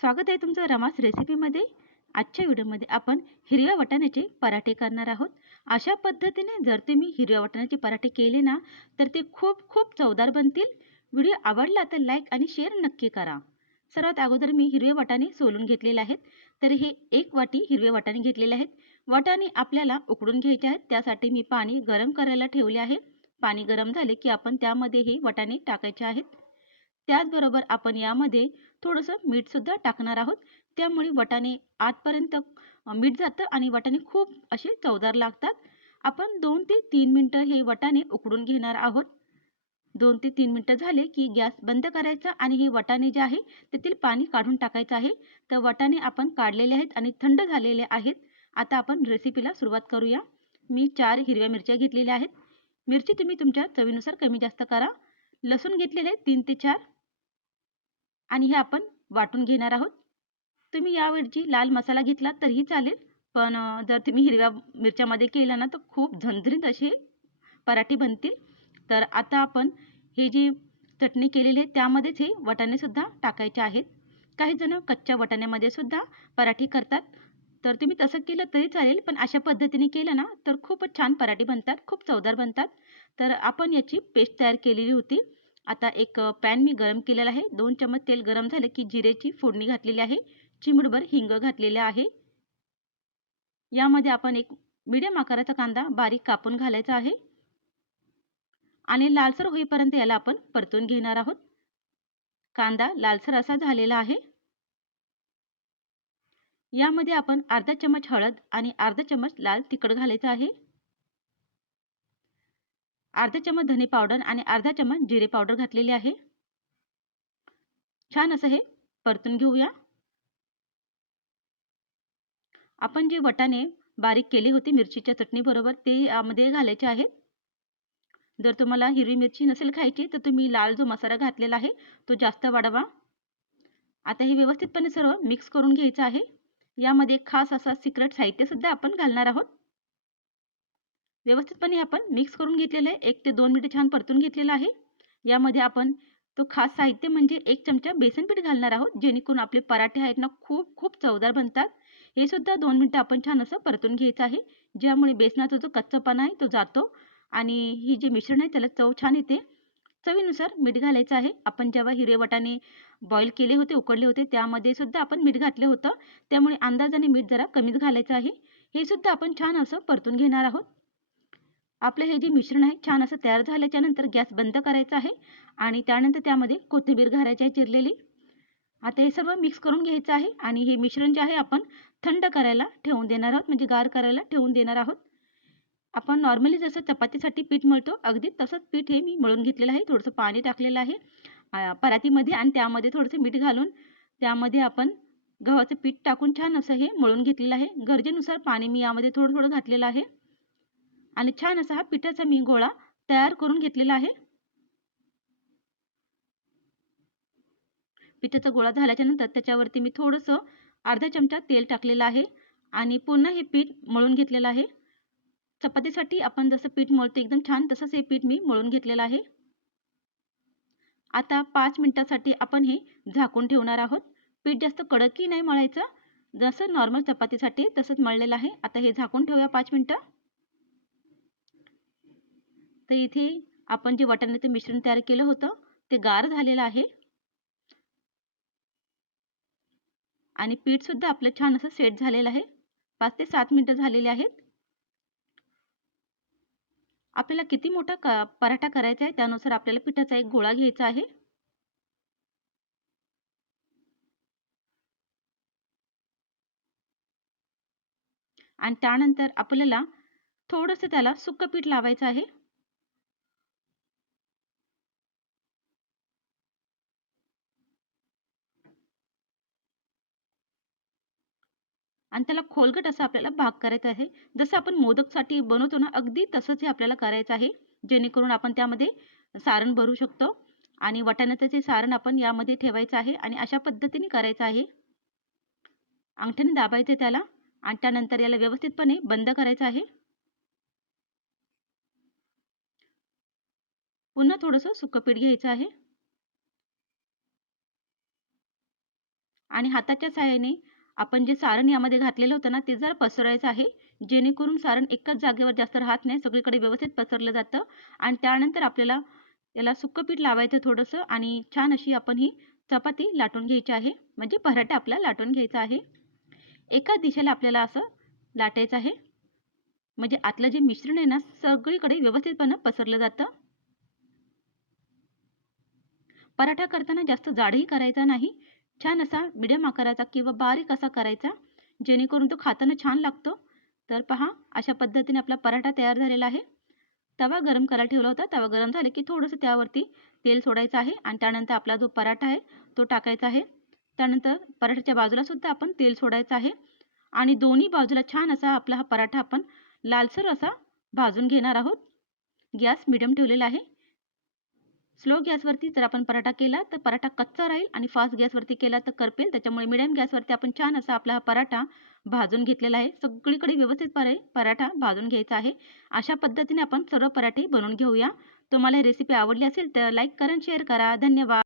स्वागत आहे तुमचं रमास रेसिपीमध्ये आजच्या व्हिडिओमध्ये आपण हिरव्या वाटाण्याचे पराठे करणार आहोत. अशा पद्धतीने जर तुम्ही हिरव्या वाटाण्याचे पराठे केले ना तर ते खूप खूप चवदार बनतील. व्हिडिओ आवडला तर लाईक आणि शेअर नक्की करा. सर्वात अगोदर मी हिरवे वाटाणे सोलून घेतलेले आहेत. तर हे एक वाटी हिरवे वाटाणे घेतलेले आहेत. वाटाणे आपल्याला उकडून घ्यायचे आहेत. त्यासाठी मी पाणी गरम करायला ठेवले आहे. पाणी गरम झाले की आपण त्यामध्ये हे वाटाणे टाकायचे आहेत. त्याचबरोबर आपण यामध्ये थोडंसं मीठसुद्धा टाकणार आहोत. त्यामुळे वटाणे आतपर्यंत मीठ जातं आणि वटाणे खूप असे चवदार लागतात. आपण दोन ते तीन मिनटं हे वटाणे उकडून घेणार आहोत. दोन ते तीन मिनटं झाले की गॅस बंद करायचा आणि हे वटाणे जे आहे त्यातील पाणी काढून टाकायचं आहे. तर वटाणे आपण काढलेले आहेत आणि थंड झालेले आहेत. आता आपण रेसिपीला सुरुवात करूया. मी चार हिरव्या मिरच्या घेतलेल्या आहेत. मिरची तुम्ही तुमच्या चवीनुसार कमी जास्त करा. लसूण घेतलेले आहे तीन ते चार. आणि हे आपण वाटून घेणार आहोत. तुम्ही यावेळची लाल मसाला घेतला तरीही चालेल. पण जर तुम्ही हिरव्या मिरच्यामध्ये केला ना तर खूप झणझणीत असे पराठे बनतील. तर आता आपण हे जी चटणी केलेली आहे त्यामध्येच हे वटाणेसुद्धा टाकायचे आहेत. काही जण कच्च्या वाटाण्यामध्ये सुद्धा पराठे करतात. तर तुम्ही तसं केलं तरी चालेल पण अशा पद्धतीने केलं ना तर खूपच छान पराठे बनतात खूप चवदार बनतात. तर आपण याची पेस्ट तयार केलेली होती. आता एक पॅन मी गरम केलेला आहे. दोन चमच तेल गरम झाले की जिरेची फोडणी घातलेली आहे. चिमडभर हिंग घातलेले आहे. यामध्ये आपण एक मीडियम आकाराचा कांदा बारीक कापून घालायचा आहे. आणि लालसर होईपर्यंत याला आपण परतून घेणार आहोत. कांदा लालसर असा झालेला आहे. यामध्ये आपण अर्धा चमच हळद आणि अर्धा चमच लाल तिखट घालायचं आहे. अर्धा चमच धने पावडर आणि अर्धा चमच जिरे पावडर घातलेले आहे. छान असं हे परतून घेऊया. आपण जे वटाणे बारीक केले होते मिरचीच्या चटणी बरोबर ते यामध्ये घालायचे आहेत. जर तुम्हाला हिरवी मिरची नसेल खायची तर तुम्ही लाल जो मसाला घातलेला आहे तो जास्त वाढवा. आता हे व्यवस्थितपणे सर्व मिक्स करून घ्यायचं आहे. यामध्ये खास असा सिक्रेट साहित्य सुद्धा आपण घालणार आहोत. व्यवस्थितपणे आपण मिक्स करून घेतलेलं आहे. एक ते दोन मिनिटं छान परतून घेतलेलं आहे. यामध्ये आपण तो खास साहित्य म्हणजे एक चमचा बेसन पीठ घालणार आहोत जेणेकरून आपले पराठे आहेत ना खूप खूप चवदार बनतात. हे सुद्धा दोन मिनटं आपण छान असं परतून घ्यायचं आहे. ज्यामुळे बेसनाचा जो कच्चापणा आहे तो जातो आणि ही जे मिश्रण आहे त्याला चव छान येते. चवीनुसार मीठ घालायचं आहे. आपण जेव्हा हिरे वटाने बॉईल केले होते उकडले होते त्यामध्ये सुद्धा आपण मीठ घातलं होतं. त्यामुळे अंदाजाने मीठ जरा कमीच घालायचं आहे. हे सुद्धा आपण छान असं परतून घेणार आहोत. आपलं हे जे मिश्रण आहे छान असं तयार झाल्याच्यानंतर गॅस बंद करायचा आहे आणि त्यानंतर त्यामध्ये कोथिंबीर घालायची आहे चिरलेली. आता हे सर्व मिक्स करून घ्यायचं आहे आणि हे मिश्रण जे आहे आपण थंड करायला ठेवून देणार आहोत म्हणजे गार करायला ठेवून देणार आहोत. आपण नॉर्मली जसं चपातीसाठी पीठ मळतो अगदी तसंच पीठ हे मी मळून घेतलेलं आहे थोडंसं पाणी टाकलेलं आहे. परातीमध्ये आणि त्यामध्ये थोडंसं मीठ घालून त्यामध्ये आपण गव्हाचं पीठ टाकून छान असं हे मळून घेतलेलं आहे. गरजेनुसार पाणी मी यामध्ये थोडं थोडं घातलेलं आहे. आणि छान असा हा पिठाचा मी गोळा तयार करून घेतलेला आहे. पिठाचा गोळा झाल्याच्यानंतर त्याच्यावरती मी थोडंसं अर्धा चमचा तेल टाकलेलं आहे आणि पुन्हा हे पीठ मळून घेतलेलं आहे. चपातीसाठी आपण जसं पीठ मळतो एकदम छान तसंच हे पीठ मी मळून घेतलेलं आहे. आता पाच मिनिटासाठी आपण हे झाकून ठेवणार आहोत. पीठ जास्त कडकही नाही मळायचं. जसं नॉर्मल चपातीसाठी तसंच मळलेलं आहे. आता हे झाकून ठेवूया पाच मिनिटं. तर इथे आपण जे वाटाण्याचं मिश्रण तयार केलं होतं ते गार झालेलं आहे. आणि पीठ सुद्धा आपलं छान असं सेट झालेलं आहे. पाच ते सात मिनिटं झालेले आहेत. आपल्याला किती मोठा पराठा करायचा आहे त्यानुसार आपल्याला पिठाचा एक गोळा घ्यायचा आहे. आणि त्यानंतर आपल्याला थोडंसं त्याला सुक्क पीठ लावायचं आहे. आणि त्याला खोलगट असं आपल्याला भाग करायचा आहे. जसं आपण मोदकसाठी बनवतो ना अगदी तसंच हे आपल्याला करायचं आहे. जेणेकरून आपण त्यामध्ये सारण भरू शकतो. आणि वाटाण्याचं जे सारण आपण यामध्ये ठेवायचं आहे आणि अशा पद्धतीने करायचं आहे. अंगठ्याने दाबायचं त्याला आणि त्यानंतर याला व्यवस्थितपणे बंद करायचं आहे. पुन्हा थोडंसं सुकं पीठ घ्यायचं आहे. आणि हाताच्या सहाय्याने आपण जे सारण यामध्ये घातलेलं होतं ना ते जरा पसरायचं आहे. जेणेकरून सारण एकाच जागेवर जास्त राहत नाही सगळीकडे व्यवस्थित पसरलं जातं. आणि त्यानंतर आपल्याला याला सुक्कं पीठ लावायचं थोडंसं आणि छान अशी आपण ही चपाती लाटून घ्यायची आहे. म्हणजे पराठा आपल्याला लाटून घ्यायचा आहे. एका दिशेला आपल्याला असं लाटायचं आहे. म्हणजे आतलं जे मिश्रण आहे ना सगळीकडे व्यवस्थितपणे पसरलं जातं. पराठा करताना जास्त जाडही करायचा नाही. छान असा मिडियम आकाराचा किंवा बारीक असा करायचा जेणेकरून तो खाताना छान लागतो. तर पहा अशा पद्धतीने आपला पराठा तयार झालेला आहे. तवा गरम करायला ठेवला होता. तवा गरम झाले की थोडंसं त्यावरती तेल सोडायचं आहे आणि त्यानंतर आपला जो पराठा आहे तो टाकायचा आहे. त्यानंतर पराठ्याच्या बाजूलासुद्धा आपण तेल सोडायचं आहे. आणि दोन्ही बाजूला छान असा आपला हा पराठा आपण लालसर असा भाजून घेणार आहोत. गॅस मिडियम ठेवलेला आहे. स्लो गॅसवरती जर आपण पराठा केला तर पराठा कच्चा राहील आणि फास्ट गॅसवरती केला तर करपेल त्याच्यामुळे मिडियम गॅसवरती आपण छान असा आपला हा पराठा भाजून घेतलेला आहे. सगळीकडे व्यवस्थित परे पराठा भाजून घ्यायचा आहे. अशा पद्धतीने आपण सर्व पराठे बनवून घेऊया. तुम्हाला रेसिपी आवडली असेल तर लाईक करा शेअर करा. धन्यवाद.